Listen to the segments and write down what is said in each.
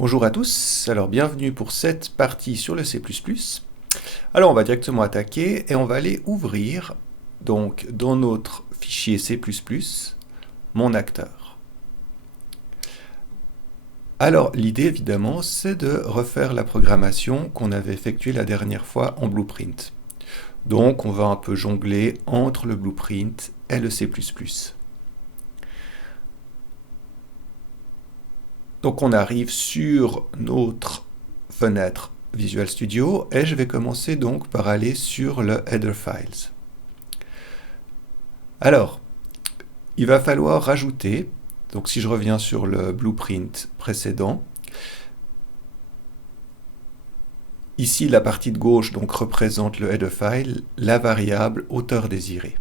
Bonjour à tous, alors bienvenue pour cette partie sur le C++. Alors on va directement attaquer et on va aller ouvrir donc dans notre fichier C++ mon acteur. Alors l'idée évidemment c'est de refaire la programmation qu'on avait effectuée la dernière fois en Blueprint. Donc on va un peu jongler entre le Blueprint et le C++. Donc on arrive sur notre fenêtre Visual Studio et je vais commencer donc par aller sur le Header Files. Alors, il va falloir rajouter, donc si je reviens sur le blueprint précédent, ici la partie de gauche donc représente le header file, la variable auteur désiré,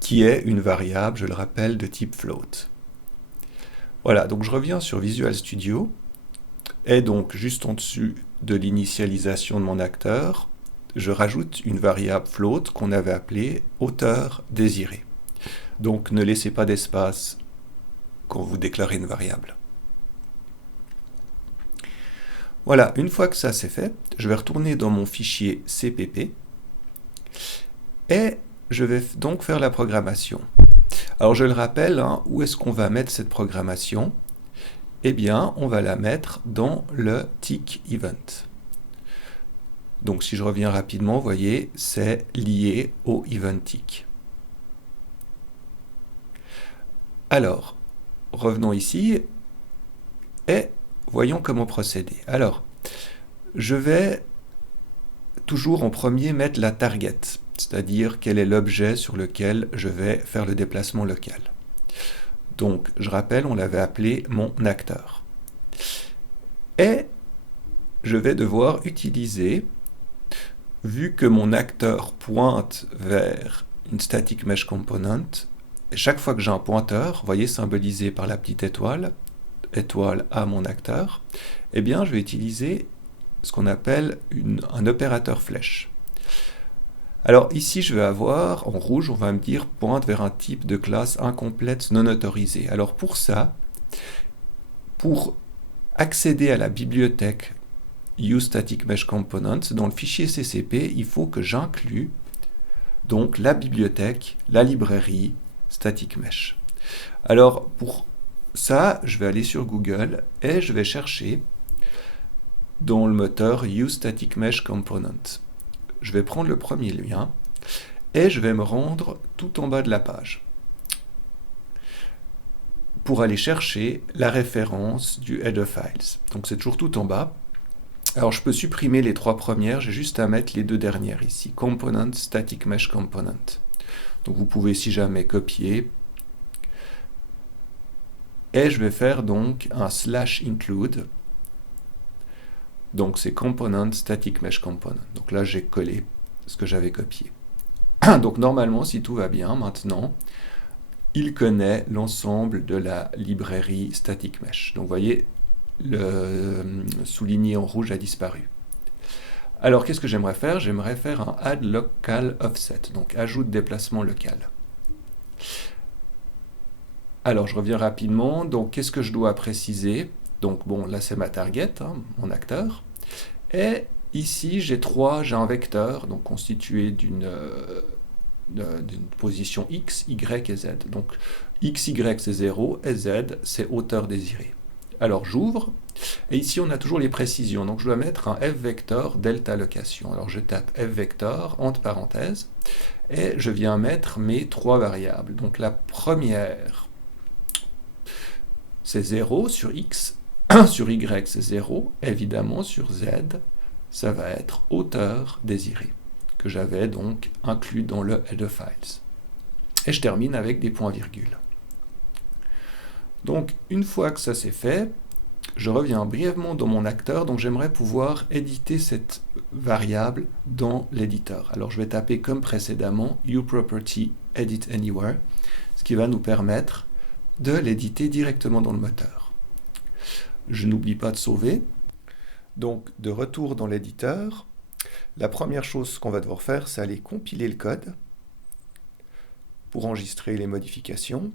qui est une variable, je le rappelle, de type float. Voilà, donc je reviens sur Visual Studio, et donc juste en dessus de l'initialisation de mon acteur, je rajoute une variable float qu'on avait appelée auteur désiré. Donc ne laissez pas d'espace quand vous déclarez une variable. Voilà, une fois que ça c'est fait, je vais retourner dans mon fichier CPP et je vais donc faire la programmation. Alors je le rappelle, où est-ce qu'on va mettre cette programmation? Eh bien, on va la mettre dans le tick event. Donc si je reviens rapidement, vous voyez, c'est lié au event tick. Alors, revenons ici et voyons comment procéder. Alors, je vais toujours en premier mettre la target, c'est-à-dire quel est l'objet sur lequel je vais faire le déplacement local. Donc, je rappelle, on l'avait appelé mon acteur. Et je vais devoir utiliser, vu que mon acteur pointe vers une static mesh component, chaque fois que j'ai un pointeur, vous voyez, symbolisé par la petite étoile à mon acteur, eh bien, je vais utiliser ce qu'on appelle un opérateur flèche. Alors ici, je vais avoir, en rouge, on va me dire pointe vers un type de classe incomplète non autorisée. Alors pour ça, pour accéder à la bibliothèque useStaticMeshComponents, dans le fichier CCP, il faut que j'inclue donc la bibliothèque, la librairie staticmesh. Alors pour ça, je vais aller sur Google et je vais chercher dans le moteur useStaticMeshComponent. Je vais prendre le premier lien et je vais me rendre tout en bas de la page pour aller chercher la référence du header files. Donc c'est toujours tout en bas. Alors je peux supprimer les trois premières, j'ai juste à mettre les deux dernières ici, component, static mesh component. Donc vous pouvez si jamais copier. Et je vais faire donc un /include. Donc c'est component, static mesh component. Donc là j'ai collé ce que j'avais copié. Donc normalement, si tout va bien, maintenant, il connaît l'ensemble de la librairie static mesh. Donc vous voyez, le souligné en rouge a disparu. Alors qu'est-ce que j'aimerais faire? J'aimerais faire un add local offset, donc ajout de déplacement local. Alors je reviens rapidement, donc qu'est-ce que je dois préciser? Donc bon, là c'est ma target, mon acteur. Et ici j'ai un vecteur, donc constitué d'une position x, y et z. Donc x, y c'est 0 et z c'est hauteur désirée. Alors j'ouvre, et ici on a toujours les précisions, donc je dois mettre un f vector delta location. Alors je tape f vector entre parenthèses, et je viens mettre mes trois variables. Donc la première, c'est 0 sur x, sur y c'est 0, évidemment sur z, ça va être hauteur désirée, que j'avais donc inclus dans le header files. Et je termine avec des points-virgules. Donc une fois que ça c'est fait, je reviens brièvement dans mon acteur, donc j'aimerais pouvoir éditer cette variable dans l'éditeur. Alors je vais taper comme précédemment uProperty Edit Anywhere, ce qui va nous permettre de l'éditer directement dans le moteur. Je n'oublie pas de sauver. Donc de retour dans l'éditeur, la première chose qu'on va devoir faire, c'est aller compiler le code pour enregistrer les modifications.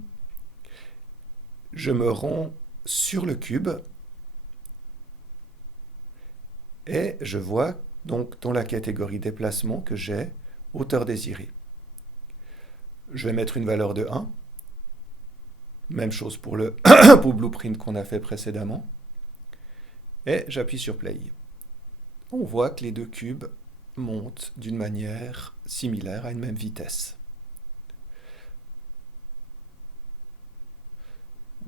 Je me rends sur le cube et je vois donc dans la catégorie déplacement que j'ai hauteur désirée. Je vais mettre une valeur de 1. Même chose pour le pour blueprint qu'on a fait précédemment. Et j'appuie sur Play. On voit que les deux cubes montent d'une manière similaire à une même vitesse.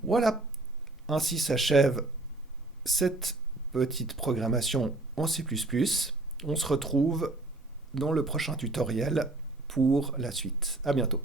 Voilà, ainsi s'achève cette petite programmation en C++. On se retrouve dans le prochain tutoriel pour la suite. À bientôt.